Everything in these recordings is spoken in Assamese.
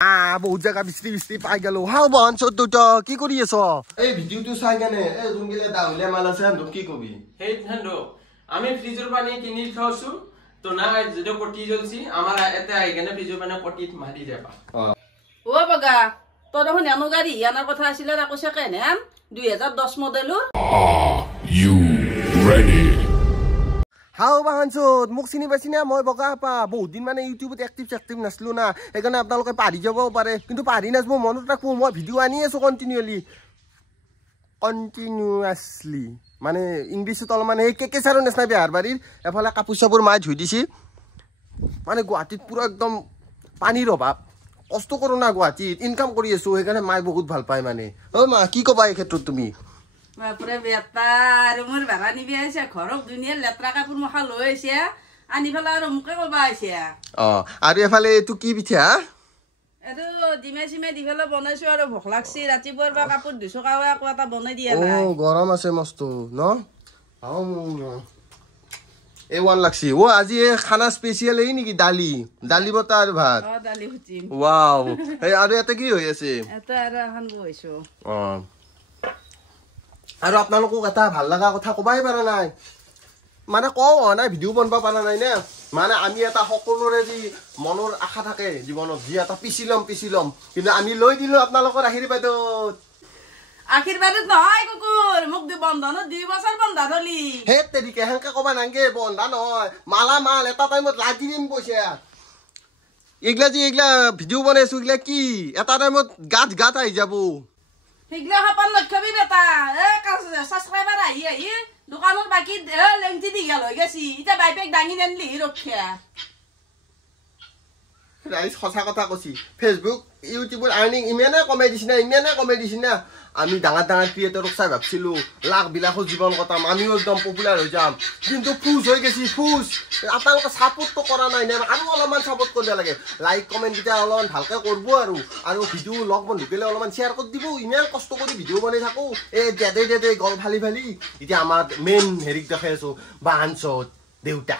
বহুত জায়গা বিস্তি বিস্তি পাই গেল হাও বহন চোদ্দটা কি কৰি আছ এই ভিডিওটো চাই কেনে এই যোনগিলা দাউলিয়া মাল আছে আনটো কি কবি সেই ধান্দো আমি ফ্ৰিজৰ পানী কিনি খাওছো তো না যদি পটি জ্বলছি আমাৰ এতে আই কেনে ফ্ৰিজৰ পানী পটিত মাৰি দেবা ও বগা তোৰ দেখোন এনো গাড়ী ইয়াৰ কথা আছিল আৰু কৈছে কেনে 2010 মডেলৰ You ready? হাও বাহন চোদ মোক চিনি পাইছি না মই বগা পা বহুত দিন মানে ইউটিউবত এক্টিভ নাছলো না সেইকাৰণে আপোনালোকে পাৰি যাবও পাৰে কিন্তু পাৰি নাজব মনত ৰাখব মই ভিডিও আনি আছো কন্টিনিউয়াসলি মানে ইংলিছত অলপমান এই কেকে চাৰো নেছনা বিহাৰ বাৰীৰ এফালে কাপোৰ চাপোৰ মাই ধুই দিছি মানে গুৱাহাটীত পুৰা একদম পানীৰ অভাৱ কষ্ট কৰো না গুৱাহাটীত ইনকাম কৰি আছো সেইকাৰণে মাই বহুত ভাল পায় মানে অ মা কি কবা এই ক্ষেত্ৰত তুমি বাপৰে বেটা আৰু মোৰ ভাড়া নিবি আহিছে ঘৰত দুনিয়াৰ লেত্ৰা কাপোৰ মখা লৈ আহিছে আনি পেলাই আৰু মোকে কবা আহিছে আৰু এফালে এইটো কি পিঠা এইটো ডিমে চিমে দি পেলাই বনাইছো আৰু ভোক লাগছি ৰাতিপুৱাৰ পৰা কাপোৰ ধুইছো কাৱা আকৌ এটা বনাই দিয়া নাই গৰম আছে মস্ত ন A1 লাগছি ও আজি খানা স্পেশাল এই নেকি দালি বটা আৰু ভাত দালি হুচিম ওয়াও এই আৰু এটা কি হৈ আছে এটা আৰু এখন বইছো আৰু আপোনালোকক এটা ভাল লগা কথা কবাই পাৰা নাই মানে কও নাই ভিডিও বনবা পাৰা নাই না মানে আমি এটা সকলোৰে যি মনৰ আশা থাকে জীৱনত যি এটা পিছিলম কিন্তু আমি লৈ দিলো আপোনালোকৰ আশীৰ্বাদত নহয় কুকুৰ মোক বন্ধনত 2 বছৰ বন্ধ ধলি হে তেৰিকে হেনকা কবা নাংগে বন্ধা নহয় মাল এটা টাইমত লাজি দিম পইচা এইগলা ভিডিও বনাইছো এইগলা কি এটা টাইমত গাত আহি যাব হিগলা হাপান নখবি বেটা সাবস্ক্রাইবার আহি দোকানত বাকি লেংটি দি গেল গেছি ইটা বাইপেক দাঙি নেনলি ৰখিয়া ৰাইস সঁচা কথা কছি ফেসবুক ইউটিউবৰ আৰ্নিং ইমানে কমাই দিছি না আমি ডাঙৰ ক্ৰিয়েটৰক চাই ভাবছিলো লাখ বিলাখৰ জীৱন কটাম আমিও একদম পপুলাৰ হৈ যাম কিন্তু ফুজ হৈ গেছি আপোনালোকে সাপোৰ্ট তো কৰা নাই না আৰু অলপমান সাপোৰ্ট কৰিব লাগে লাইক কমেন্ট কিটা অলপমান ভালকে কৰব আৰু ভিডিও লগ বন্ধু গেলে অলপমান শেয়াৰ কৰি দিব ইমান কষ্ট কৰি ভিডিও বনাই থাকো এই দেদে গল ফালি এতিয়া আমাৰ মেইন হেৰিক দেখাই আছো বাহানচত দেউতা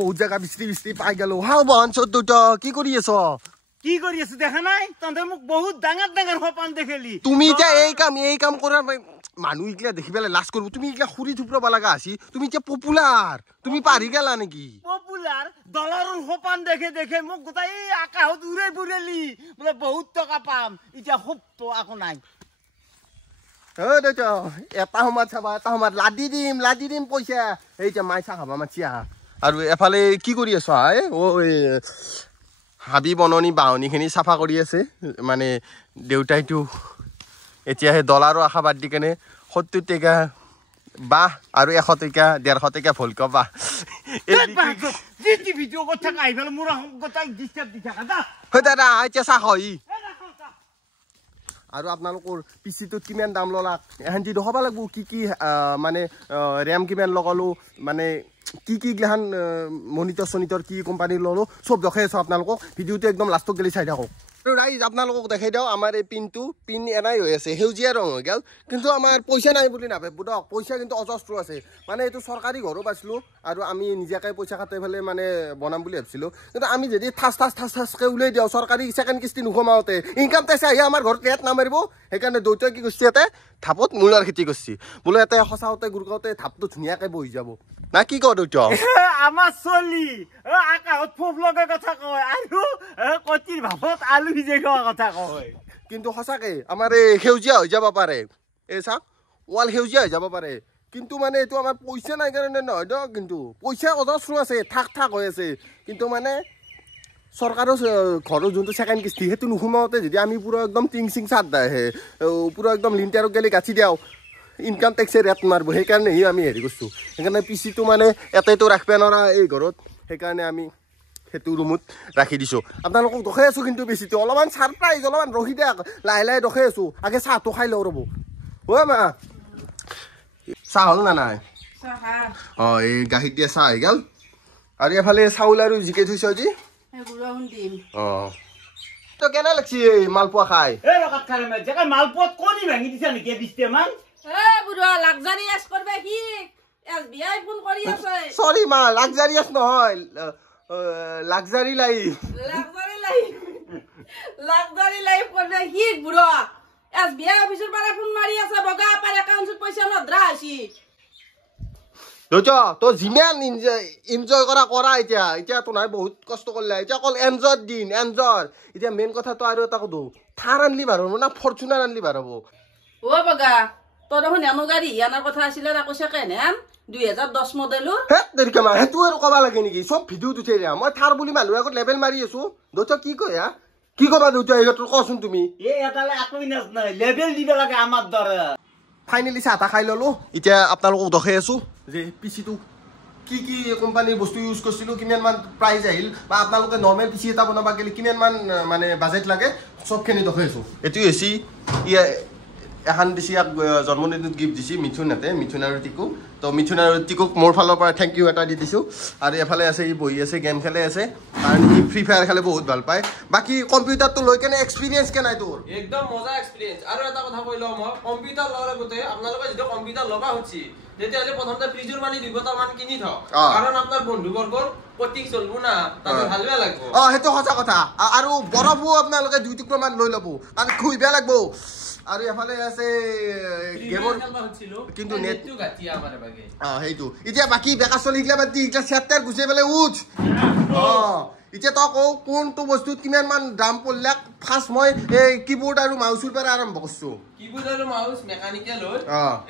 বহুত জায়গা বিস্তি পাই গেল হাও বাহানচত দেউতা কি কৰি আছ দেখা নাই তহঁতে মোক বহুত ডাঙৰ সপান দেখালি তুমি এতিয়া এই কাম কৰা মানুহ ইগলা দেখি পেলাই লাজ কৰিব তুমি ইগলা খুৰি থুপ্ৰব লাগা আছি তুমি এতিয়া পপুলাৰ তুমি পাৰি গেলা নেকি পপুলাৰ ডলাৰৰ সপান দেখে মোক গোটাই আকাশত উৰে বুৰেলি বোলে বহুত টকা পাম এতিয়া খুব তো আকো নাই দেউতা এটা সময়ত চাবা এটা সময়ত লাদি দিম পইচা এইটা মাই চাহ খাবা মাছি আহা আৰু এফালে কি কৰি আছ হাবি বননি বাহনিখিনি চাফা কৰি আছে মানে দেউতাইটো এতিয়া সেই ডলাৰৰ আশা বাদ দি কেনে 70 টকা বাহ আৰু 100 টকা 150 টকা ভলক বাহ জিটি ভিডিও কথা কাই ফেল মোৰ গটাই ডিস্টাৰ্ব দি থাকা দা হয় দাদা এতিয়া চাহ হয় আৰু আপোনালোকৰ পিচিটো কিমান দাম ললাক এহান্তি দহবা লাগব কি মানে ৰেম কিমান লগালো মানে কি গ্লাহান মনিটৰ কি কোম্পানী ললো সব দেখাই আছো আপোনালোকক ভিডিওটো একদম লাষ্টত গেলি চাই থাকক আৰু ৰাইজ আপোনালোকক দেখাই দিও আমাৰ এই পিন এনাই হৈ আছে সেউজীয়া ৰং হৈ গেল কিন্তু আমাৰ পইচা নাই বুলি নাভাবিব দক পইচা কিন্তু অজস্ৰ আছে মানে এইটো চৰকাৰী ঘৰো পাইছিলো আৰু আমি নিজাকৈ পইচা কাটাই ফেলে মানে বনাম বুলি ভাবিছিলো কিন্তু আমি যদি ঠাচকে উলাই দিওঁ চৰকাৰী সেকেন্ড কিস্তি নুকমাওতে ইনকাম টেক্স আহি আমাৰ ঘৰত ৰেট নামাৰিব সেইকাৰণে দৈতই কি কৰিছে ইয়াতে থাপত মূলাৰ খেতি কৰিছে বোলে ইয়াতে সঁচাওতে গুৰকাওতে থাপটো ধুনীয়াকৈ বহি যাব না কি কয় দৈত আমাৰ চলি আকাশত ফুফ লগা কথা কয় আৰু কতিৰ ভাবত আলু ভিজে খোৱা কথা কয় কিন্তু সঁচাকে আমাৰ এই সেউজীয়া হৈ যাব পাৰে এই চাওক ৱাল সেউজীয়া হৈ যাব পাৰে কিন্তু মানে এইটো আমাৰ পইচা নাই কাৰণে নহয় দিয়ক কিন্তু পইচা অজস্ৰ আছে ঠাক হৈ আছে কিন্তু মানে চৰকাৰৰ ঘৰৰ যোনটো সেকেন্ড কিস্তি সেইটো নুসুমাওতে যদি আমি পুৰা একদম টিং চাট দাহে পুৰা একদম লিণ্টাৰক গেলি গাঠি দিওঁ ইনকাম টেক্সে ৰেট মাৰিব সেইকাৰণে আমি হেৰি কৰিছোঁ সেইকাৰণে পিচিটো মানে এটাইতো ৰাখিব নোৱাৰা এই ঘৰত সেইকাৰণে আমি সেইটো ৰুমত ৰাখি দিছোঁ আপোনালোকক দেখাই আছোঁ কিন্তু পিচিটো অলপমান ছাৰপ্ৰাইজ অলপমান ৰখি দিয়ক লাহে দেখাই আছোঁ আগে চাহটো খাই লওঁ ৰ'ব মা চাহ হ'ল না নাই এই গাখীৰ দিয়া চাহ আহি গ'ল আৰু এফালে চাউল আৰু জিকাই থৈছ আজি তো কেনে লাগছি মালপোৱা খাই মালপোৱাত কণী ভাঙি দিছা নেকি 20 মান বুঢ়া লাক্সাৰিয়াছ কৰবে কি এছবিআই ফোন কৰি আছে সৰি মা লাক্সাৰিয়াছ নহয় লাক্সাৰি লাইফ লাক্সারি লাইফ করলে হিট বুড়ো এসবিআই অফিসের পারে ফোন মারি আছে বগা আপার অ্যাকাউন্টত পয়সা নদ্রা আসি বুঝছ তো যিমান এনজয় কৰা এতিয়া তো নাই বহুত কষ্ট কৰিলে এতিয়া অকল এনজয়ৰ দিন এনজয় এতিয়া মেইন কথাটো আৰু এটা কদো থাৰ আনলি বাৰ হ'ব না ফৰচুনাৰ আনলি বাৰ হ'ব ও বগা তোৰ দেখোন এনো গাড়ি আনাৰ কথা আছিল তাকো সেকেন্ড হ্যান্ড 2010 মডেলৰ হে তেৰিকা মা হেতু আৰু কবা লাগে নেকি সব ভিডিঅ' উঠে ৰে মই থাৰ বুলি মানুহ আগত লেভেল মাৰি আছো দচ কি কয় কি কবা দচ এইটো কচোন তুমি এটালে আকবিনাস নাই লেভেল দিবে লাগে আমার দরে ফাইনালি চাহটা খাই ললো এতিয়া আপোনালোকক দেখাই আছো যে পিচিটো কি কি কোম্পানীৰ বস্তু ইউজ কৰিছিলো কিমান মান প্ৰাইস আহিল বা আপোনালোকে নৰ্মেল পিচি এটা বনাবা গেলি কিমান মান মানে বাজেট লাগে সবখিনি দেখাই আছো এটো এসি এখন দিছি জন্মদিনত গিফ্ট দিছি মিথুন এতে মিথুন আৰু টিকু তো মিথুন আৰু টিকুক মোৰ ফালৰ পৰা থ্যাংক ইউ এটা দি দিছো আৰু এফালে আছে ই বহি আছে গেম খেলে আছে কাৰণ ই ফ্ৰী ফায়াৰ খেলে বহুত ভাল পায় বাকি কম্পিউটাৰটো লৈ কেনে এক্সপেৰিয়েন্স কেনে তোৰ একদম মজা এক্সপেৰিয়েন্স আৰু এটা কথা কইলো মই কম্পিউটাৰ লগাৰ আগতে আপোনালোকে যদি কম্পিউটাৰ লগা হচ্ছি তেতিয়ালে প্ৰথমতে ফ্ৰিজৰ পানী 2 বটল মান কিনি থ কাৰণ আপোনাৰ বন্ধুবৰ্গৰ প্ৰতীক চলবো না তাতে ভাল বেয়া লাগব হেতু সঁচা কথা আৰু বৰফো আপোনালোকে 2 টুকুৰা মান লৈ লব কাৰণ খুই বেয়া লাগব আৰু এফালে আছে গেমৰ কিন্তু নেটটো গাতিয়া আমাৰে বাগে হেইটো এতিয়া বাকি বেকা চলি গলা বাতি ইটা সেটাৰ গুছে বেলে উঠ এতিয়া তো কো কোনটো বস্তুত কিমান মান দাম পড়লা ফার্স্ট মই এই কিবোর্ড আৰু মাউসৰ পৰা আৰম্ভ কৰছো কিবোৰ্ড আৰু মাউস মেকানিক্যাল হয়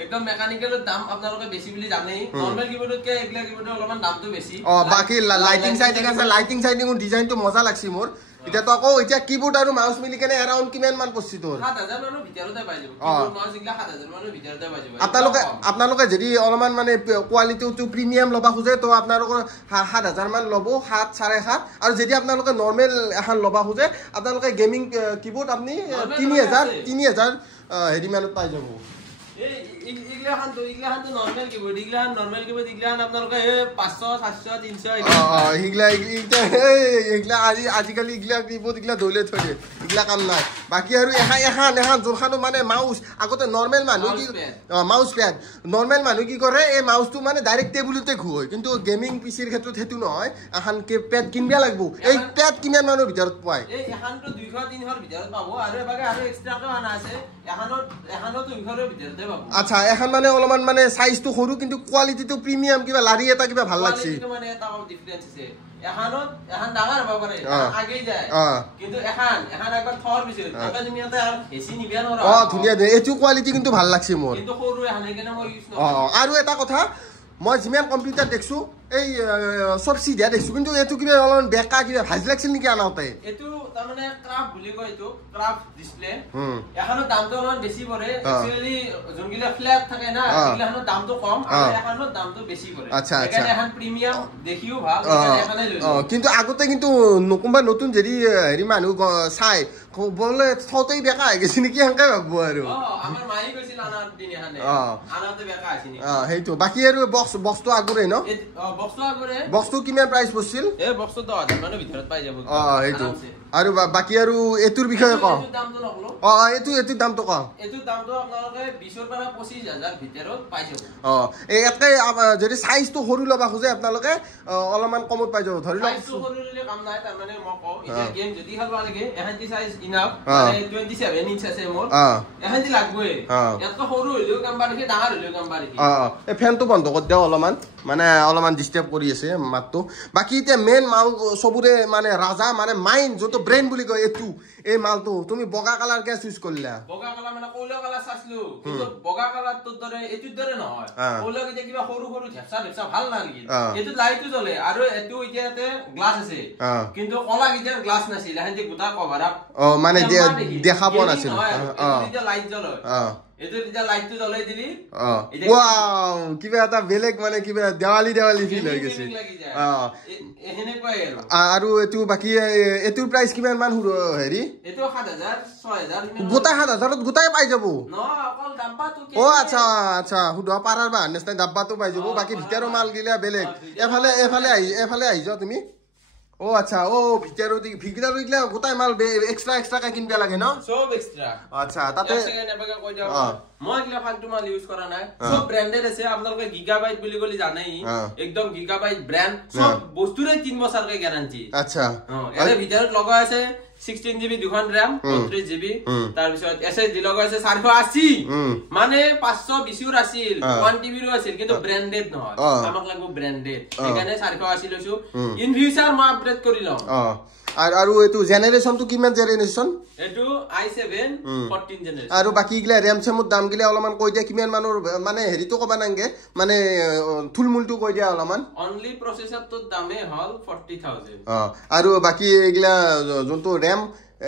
একদম মেকানিক্যালৰ দাম আপোনালোকে বেছি বুলি জানেই নৰমাল কিবোৰ্ডতকে একলা কিবোৰ্ডৰ অলপমান দামটো বেছি বাকি লাইটিং সাইডিং আছে লাইটিং সাইডিং ডিজাইনটো মজা লাগছি মোৰ এটা তো আকৌ এতিয়া কিবোৰ্ড আৰু মাউস মিলি কেনে अराउंड কিমান মান পড়ছি তোৰ 7000 মানৰ ভিতৰতে পাই যাব কিবোৰ্ড মাউস ইগলা 7000 মানৰ ভিতৰতে পাই যাব আপোনালোকে যদি অলমান মানে কোৱালিটিটো প্ৰিমিয়াম লবা খুজে তো আপোনালোকৰ 7000 মান লব 7 7.5 আৰু যদি আপোনালোকে নৰমাল এখন লবা খুজে আপোনালোকে গেমিং কিবোৰ্ড আপনি 3000 হেৰি মানত পাই যাব ইগলা হান তো নরমাল কিবোর্ড ইগলা আপোনালোকে 500 700 300 ইগলা আজিকালি ইগলা কিবোর্ড ইগলা দলে থৰে ইগলা কাম নাই বাকি আৰু এখন জোৰখানো মানে মাউস আগতে নৰমাল মানুহ কি মাউস প্যাড নৰমাল মানুহ কি কৰে এই মাউসটো মানে ডাইৰেক্ট টেবুলতে ঘুয় কিন্তু গেমিং পিচিৰ ক্ষেত্ৰত হেতু নহয় এখন কে প্যাড কিনবা লাগব এই প্যাড কিমান মানৰ ভিতৰত পায় এই এখানটো 200 300 ভিতৰত পাবো আৰু এবাগে আৰু এক্সট্ৰাকে আনা আছে এখানো 200 ৰ ভিতৰতে পাবো আচ্ছা এখন মানে অলমান মানে সাইজটো সৰু কিন্তু কোৱালিটিটো প্ৰিমিয়াম কিবা লাৰি এটা কিবা ভাল লাগছি কোৱালিটিটো মানে এটা ডিফাৰেন্স আছে এখন ডাঙৰ হ'ব পাৰে আগেই যায় কিন্তু এখন একবাৰ থৰ বিছিল তাকে তুমি এটা এসি নিবিয়া নৰা ধুনিয়া দে এটো কোৱালিটি কিন্তু ভাল লাগছি মোৰ কিন্তু সৰু এখন কেনে মই ইউজ নকৰো আৰু এটা কথা মই যিমান কম্পিউটাৰ দেখছো এই সব সিধা দেখছো কিন্তু এটো কিবা অলমান বেকা কিবা ভাজ লাগছিল নেকি আনাওতে এটো তাৰমানে ক্ৰাফট বুলি কয় এটো ক্ৰাফট ডিসপ্লে এখনৰ দামটো অলমান বেছি পৰে একচুয়ালি যোনগিলা ফ্ল্যাট থাকে না এগুলাৰ দামটো কম আৰু এখনৰ দামটো বেছি পৰে এখানে এখন প্ৰিমিয়াম দেখিও ভাল এখানে লৈ কিন্তু আগতে কিন্তু নকুমবা নতুন যদি হেৰি মানুহ চাই বলে থতেই বেকা হৈ গেছি নেকি হংকা ভাবো আৰু আমাৰ মাই কৈছিল আনাৰ দিন এখানে আনাতে বেকা আছিল হেইটো বাকি আৰু বক্সটো আগৰে ন বক্সটো আগৰে বক্সটো কিমান প্ৰাইস পড়ছিল এই বক্সটো 10000 মানৰ ভিতৰত পাই যাব হেইটো আৰু বাকি আৰু এতুৰ বিষয়ে ক এতুৰ দামটো নকলো এতুৰ দামটো ক এতুৰ দামটো আপোনালোকে 20 ৰ পৰা 25000 ভিতৰত পাই যাব এই এতে যদি সাইজটো সৰু লবা খুজে আপোনালোকে অলমান কমত পাই যাব ধৰি লওক সাইজটো সৰু ললে কাম নাই তাৰ মানে মই কও এতিয়া গেম যদি খেলবা লাগে এহান্তি সাইজ ইনাফ মানে 27 ইঞ্চ আছে মোৰ এহান্তি লাগবই এত সৰু হলেও কাম পাৰি ডাঙৰ হলেও কাম পাৰি এই ফেনটো বন্ধ কৰি দিও মানে অলমান ডিস্টাৰ্ব কৰি আছে মাতটো বাকি এতিয়া মেইন মাল সবুৰে মানে ৰাজা মানে মাইন্ড যটো ব্রেন বুলি কয় এটু এই মালটো তুমি বগা কালার কে চুজ কৰিলা বগা কালাৰ মানে কয়লা কালাৰ চাইছিলো কিন্তু বগা কালাৰ তোৰ দৰে এটুৰ দৰে নহয় কয়লা কিটা কিবা সৰু সৰু ঝেপসা ভাল নালাগিল এটু লাইটটো জ্বলে আৰু এটু এতিয়াতে গ্লাস আছে কিন্তু কলা কিটা গ্লাস নাছিল হেঁতি গোটা কভার আপ মানে দেখা পোৱা নাছিল এতিয়া লাইট জ্বলে এটো এতিয়া লাইটটো জ্বলাই দিলি ওয়াও কিবা এটা বেলেগ মানে কিবা দেৱালী ফিল হৈ গৈছে এহেনে কয় আৰু এটো বাকি এটোৰ প্ৰাইস কিমান মান হেৰি এটো 7000 6000 গোটা 7000ত গোটাই পাই যাব ন অকল ডাব্বাটো আচ্ছা হুদা পাৰাৰ বা নেস্তা ডাব্বাটো পাই যাব বাকি ভিতৰৰ মাল গিলা বেলেগ এফালে আহি যাও তুমি আচ্ছা ভিতৰত গিলা গোটাই মাল এক্সট্ৰা কা কিনবা লাগে ন সব এক্সট্ৰা আচ্ছা তাতে সেকেন্ড এবাগে কৈ দিও মই গিলা ফালতু মাল ইউজ কৰা নাই সব ব্র্যান্ডেড আছে আপোনালোকে গিগাবাইট বুলি কলি জানাই একদম গিগাবাইট ব্র্যান্ড সব বস্তুৰে 3 বছৰকে গ্যাৰান্টি আচ্ছা এৰে ভিতৰত লগা আছে 16GB 200 RAM 32GB তাৰ পিছত SSD লগা আছে 480 মানে 520 ৰ আছিল 1TB ৰ আছিল কিন্তু ব্ৰ্যান্ডেড নহয় আমাক লাগব ব্ৰ্যান্ডেড এখানে 480 লৈছো ইন ফিউচাৰ মই আপডেট কৰি লম আৰু এটো জেনাৰেশন তো কিমান জেনাৰেশন এটো i7 14 জেনাৰেশন আৰু বাকি গিলা RAM সেমত দাম গিলা অলমান কৈ দিয়া কিমান মানৰ মানে হেৰি তো কবা নাংগে মানে থুলমুলটো কৈ দিয়া অলমান অনলি প্ৰসেসৰ তো দামে হল 40000 আৰু বাকি এগিলা যোনটো RAM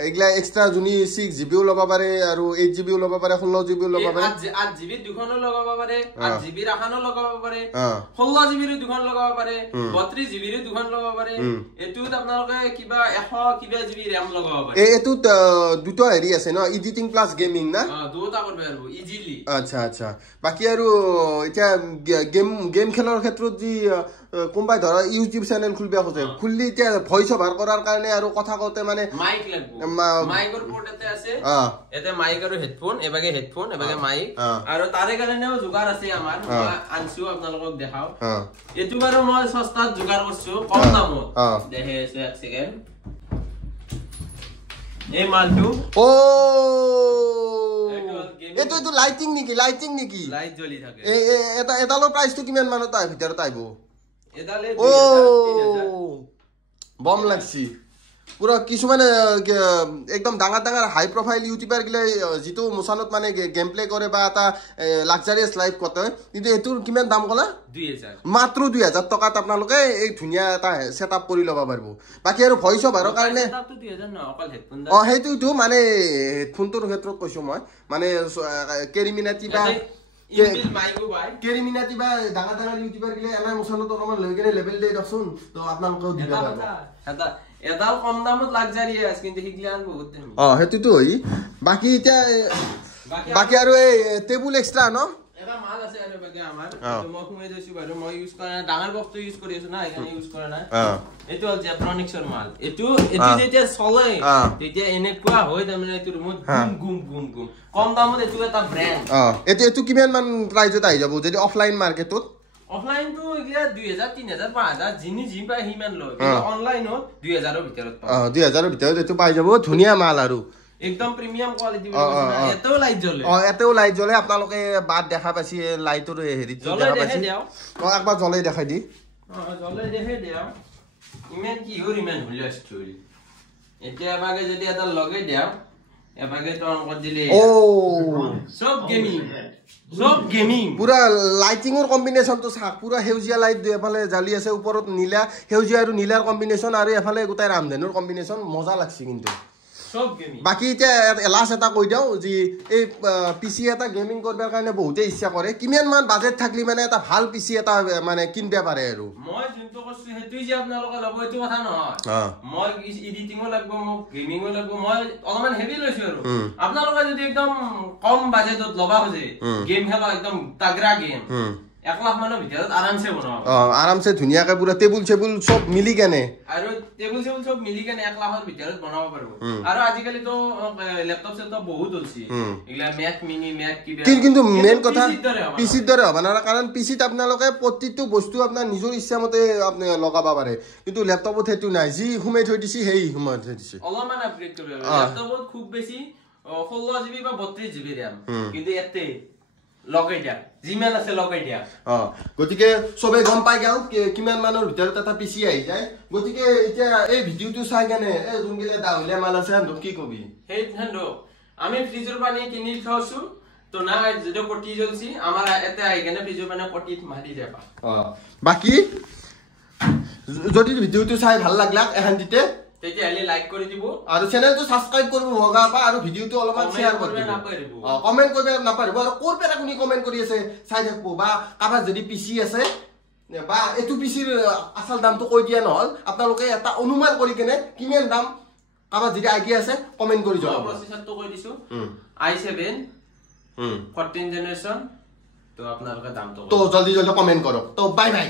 এগলা এক্সট্ৰা জুনি 6GB লবা পাৰে আৰু 8GB লবা পাৰে 16GB লবা পাৰে 8GB দুখন লগাবা পাৰে 8GB ৰাখানো লগাবা পাৰে 16GB ৰ দুখন লগাবা পাৰে 32GB ৰ দুখন লগাবা পারে এটুত আপোনালোকে কিবা 100 কিবা GB RAM লগাবা পারে এটুত দুটো হেৰি আছে ন এডিটিং প্লাস গেমিং না দুটা কৰবে আৰু ইজিলি আচ্ছা আচ্ছা বাকি আৰু এটা গেম খেলৰ ক্ষেত্ৰত যি কোনবাই ধৰা ইউটিউব চ্যানেল খুলবা খোজে খুললি এতিয়া ভয়েস ওভাৰ কৰাৰ কাৰণে আৰু কথা কতে মানে মাইক লাগব মাইকৰ পোৰ্ট এতে আছে এতে মাইক আৰু হেডফোন এবাগে মাইক আৰু তাৰে কাৰণেও জুগাৰ আছে আমাৰ আনছো আপোনালোকক দেখাও এটো বাৰু মই সস্তাত জুগাৰ কৰছো কম দামত দেখে আছে এক সেকেন্ড এই মালটো এটো লাইটিং নেকি লাইট জ্বলি থাকে এটালৰ প্ৰাইসটো কিমান মানত তাৰ ভিতৰত আইবো এদালে 2000 বম লাগছি পুৰা কিছু মানে একদম ডাঙৰ হাই প্ৰোফাইল ইউটিউবাৰ গিলা যেটো মোছানত মানে গেম প্লে কৰে বা এটা লাক্সাৰিয়াস লাইফ কতে কিন্তু এটোৰ কিমান দাম কলা 2000 মাত্ৰ 2000 টকাত আপোনালোকে এই ধুনিয়া এটা সেটআপ কৰি লবা পাৰবো বাকি আৰু ভয়েস ওভাৰৰ কাৰণে সেটআপটো 2000 ন অকল হেডফোন হেইটো মানে হেডফোনটোৰ ক্ষেত্ৰত কৈছো মই মানে কেৰিমিনাটি বা ইনবিল মাইকো বাই কেৰিমিনাটি বা ডাঙৰ ইউটিউবার গিলা এনা মোছানত অলমান লৈ গনে লেভেল দে দছুন তো আপোনালোকেও দিবা পারবো এদাল কম দামত লাক্সারিয়াস কিন্তু হিগলান বহুত দামি হেতুটো হই বাকি এটা বাকি আৰু এই টেবুল এক্সট্ৰা ন এটা মাল আছে আৰু বাকি আমাৰ তো মই খুমে দিছো বাৰু মই ইউজ কৰা না ডাঙৰ বক্সটো ইউজ কৰি আছো না এখানে ইউজ কৰা না এটো জেপ্ট্ৰনিক্সৰ মাল এটো যেতিয়া চলে তেতিয়া এনেকুৱা হয় তাৰমানে এটো ৰুমত গুম কম দামত এটো এটা ব্ৰ্যান্ড এটো কিমান মান প্ৰাইজত আহি যাব যদি অফলাইন মার্কেটত অফলাইন তো ইগলা 2000 3000 5000 জিনি জি পাই হিমান লয় কিন্তু অনলাইনত 2000 ৰ ভিতৰত পায় 2000 ৰ ভিতৰত এটো পাই যাব ধুনিয়া মাল আৰু একদম প্ৰিমিয়াম কোয়ালিটি এতেও লাইট জ্বলে আপোনালোকে বাদ দেখা পাইছি লাইটৰ হেৰি দেখা পাইছি একবাৰ জ্বলাই দেখাই দি জ্বলাই দেখাই দিও ইমান কি ইমান হুলিয়া স্টোরি এতিয়া বাগে যদি এটা লগাই দিও এবাগে তো অন কৰি দিলে সব গেমিং পুৰা লাইটিংৰ কম্বিনেশনটো চাক পুৰা হেউজিয়া লাইট এফালে জালি আছে ওপৰত নীলা হেউজিয়া আৰু নীলাৰ কম্বিনেশন আৰু এফালে গোটাই ৰামধেনুৰ কম্বিনেশন মজা লাগছি কিন্তু সব গেমিং বাকি এতিয়া লাষ্ট এটা কৈ দিও যে এই পিসি এটা গেমিং কৰিবৰ কাৰণে বহুতে ইচ্ছা কৰে কিমান মান বাজেট থাকলি মানে এটা ভাল পিসি এটা মানে কিনবা পাৰে আৰু মই যোনটো কৈছো হেতুই যে আপোনালোকে লব এটো কথা নহয় মই এডিটিংও লাগব মোক গেমিংও লাগব মই অলমান হেভি লৈছো আৰু আপোনালোকে যদি একদম কম বাজেটত লবা খোজে গেম খেলা একদম তাগৰা গেম 1 লাখ মানৰ ভিতৰত আৰামছে বনাব আৰামছে ধুনিয়াকে পুৰা টেবুল সব মিলি কেনে আৰু টেবুল সব মিলি কেনে 1 লাখৰ ভিতৰত বনাব পাৰবো আৰু আজিকালি তো ল্যাপটপ সেট বহুত হলছি এগলা ম্যাক মিনি ম্যাক কিবা কিন্তু মেন কথা পিসিৰ দৰে হ'ব না কাৰণ পিসিত আপোনালোকে প্ৰতিটো বস্তু আপোনাৰ নিজৰ ইচ্ছা মতে আপুনি লগাবা পাৰে কিন্তু ল্যাপটপত হেতু নাই যি হুমে থৈ দিছি হেই হুমে থৈ দিছি অলমান আপগ্ৰেড কৰিব ল্যাপটপত খুব বেছি 16GB বা 32GB RAM কিন্তু এতে লগাই দিয়া জিমেল আছে লগাই দিয়া গতিকে সবে গম পাই গেল কিমান মানৰ ভিতৰত এটা পিসি আহি যায় গতিকে এতিয়া এই ভিডিওটো চাই কেনে এই জুনগিলা দাউলে মাল আছে আন কি কবি হেই হেন্দো আমি ফ্ৰিজৰ পানী কিনি থৈছো তো না যদি কটি জ্বলছি আমাৰ এতে আহি কেনে ফ্ৰিজৰ পানী কটিত মাৰি দেবা বাকি যদি ভিডিওটো চাই ভাল লাগলাক এখন দিতে তেতিয়া হলে লাইক কৰি দিব আৰু চেনেলটো সাবস্ক্ৰাইব কৰিব হোগা বা আৰু ভিডিওটো অলপমান শেয়াৰ কৰি দিব কমেন্ট কৰিব না পাৰিব আৰু কোৰ পেৰা কোনি কমেন্ট কৰি আছে চাই থাকবো বা কাবাৰ যদি পিসি আছে বা এটু পিসিৰ আসল দামটো কৈ দিয়া নহল আপোনালোকে এটা অনুমান কৰি কেনে কিমান দাম কাবাৰ যদি আইডিয়া আছে কমেন্ট কৰি যাওক প্ৰসেসৰটো কৈ দিছো i7 14 জেনাৰেশন তো আপোনালোকে দামটো তো জলদি কমেন্ট কৰক তো বাই বাই